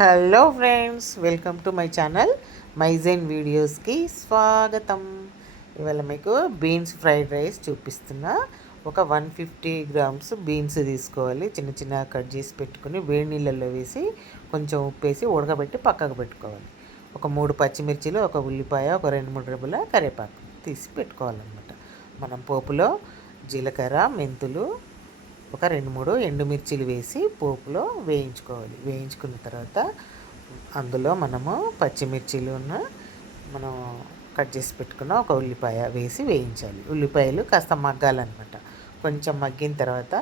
Hello friends, welcome to my channel మైజైన్ వీడియోస్కి స్వాగతం. ఇవాళ మీకు బీన్స్ ఫ్రైడ్ రైస్ చూపిస్తున్నా. ఒక 150 గ్రామ్స్ బీన్స్ తీసుకోవాలి. చిన్న చిన్న కట్ చేసి పెట్టుకుని వేడి నీళ్ళల్లో వేసి కొంచెం ఉప్పు వేసి ఉడకబెట్టి పక్కకు పెట్టుకోవాలి. ఒక 3 పచ్చిమిర్చిలు, ఒక ఉల్లిపాయ, ఒక 2-3 రెబ్బల కరివేపాకు తీసి పెట్టుకోవాలన్నమాట. మనం పోపులో జీలకర్ర, మెంతులు, ఒక 2-3 ఎండుమిర్చిలు వేసి పోపులో వేయించుకోవాలి. వేయించుకున్న తర్వాత అందులో మనము పచ్చిమిర్చిలున్న మనం కట్ చేసి పెట్టుకున్న ఒక ఉల్లిపాయ వేసి వేయించాలి. ఉల్లిపాయలు కాస్త మగ్గాలన్నమాట. కొంచెం మగ్గిన తర్వాత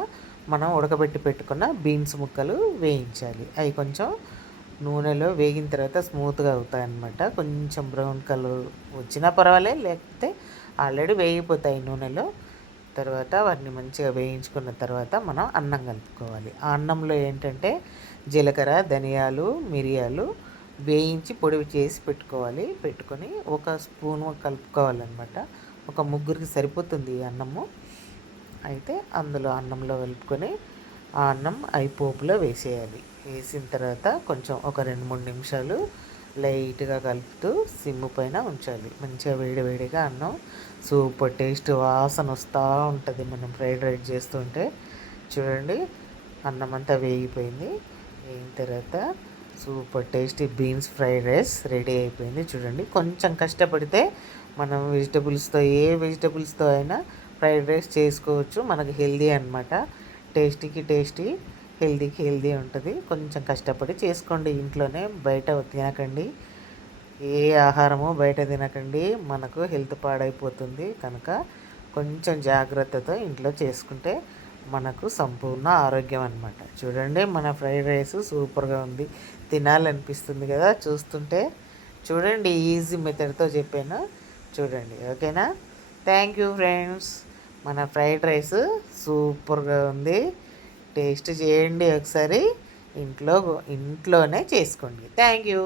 మనం ఉడకబెట్టి పెట్టుకున్న బీన్స్ ముక్కలు వేయించాలి. అవి కొంచెం నూనెలో వేగిన తర్వాత స్మూత్గా అవుతాయి అన్నమాట. కొంచెం బ్రౌన్ కలర్ వచ్చినా పర్వాలేదు, లేకపోతే ఆల్రెడీ వేగిపోతాయి నూనెలో. తర్వాత వాటిని మంచిగా వేయించుకున్న తర్వాత మనం అన్నం కలుపుకోవాలి. ఆ అన్నంలో ఏంటంటే జీలకర్ర, ధనియాలు, మిరియాలు వేయించి పొడి చేసి పెట్టుకోవాలి. పెట్టుకొని ఒక స్పూను కలుపుకోవాలన్నమాట. ఒక ముగ్గురికి సరిపోతుంది ఈ అన్నము. అయితే అందులో అన్నంలో కలుపుకొని ఆ అన్నం పోపులో వేసేయాలి. వేసిన తర్వాత కొంచెం ఒక 2-3 నిమిషాలు లైట్గా కలుపుతూ సిమ్ము పైన ఉంచాలి. మంచిగా వేడివేడిగా అన్నం సూపర్ టేస్ట్ వాసన వస్తూ ఉంటుంది. మనం ఫ్రైడ్ రైస్ చేస్తుంటే చూడండి, అన్నం అంతా వేగిపోయింది. వేగిన తర్వాత super tasty beans fried rice ready అయిపోయింది. చూడండి, కొంచెం కష్టపడితే మనం ఏ వెజిటబుల్స్తో అయినా ఫ్రైడ్ రైస్ చేసుకోవచ్చు. మనకు హెల్దీ అనమాట. టేస్టీకి టేస్టీ, హెల్దీకి హెల్దీ ఉంటుంది. కొంచెం కష్టపడి చేసుకోండి ఇంట్లోనే, బయట తినకండి. ఏ ఆహారము బయట తినకండి, మనకు హెల్త్ పాడైపోతుంది. కనుక కొంచెం జాగ్రత్తతో ఇంట్లో చేసుకుంటే మనకు సంపూర్ణ ఆరోగ్యం అనమాట. చూడండి, మన ఫ్రైడ్ రైస్ సూపర్గా ఉంది. తినాలనిపిస్తుంది కదా చూస్తుంటే. చూడండి, ఈజీ మెథడ్తో చెప్పాను. చూడండి, ఓకేనా? Thank you friends. మన ఫ్రైడ్ రైస్ సూపర్గా ఉంది. టేస్ట్ చేయండి ఒకసారి. ఇంట్లోనే చేసుకోండి. Thank you.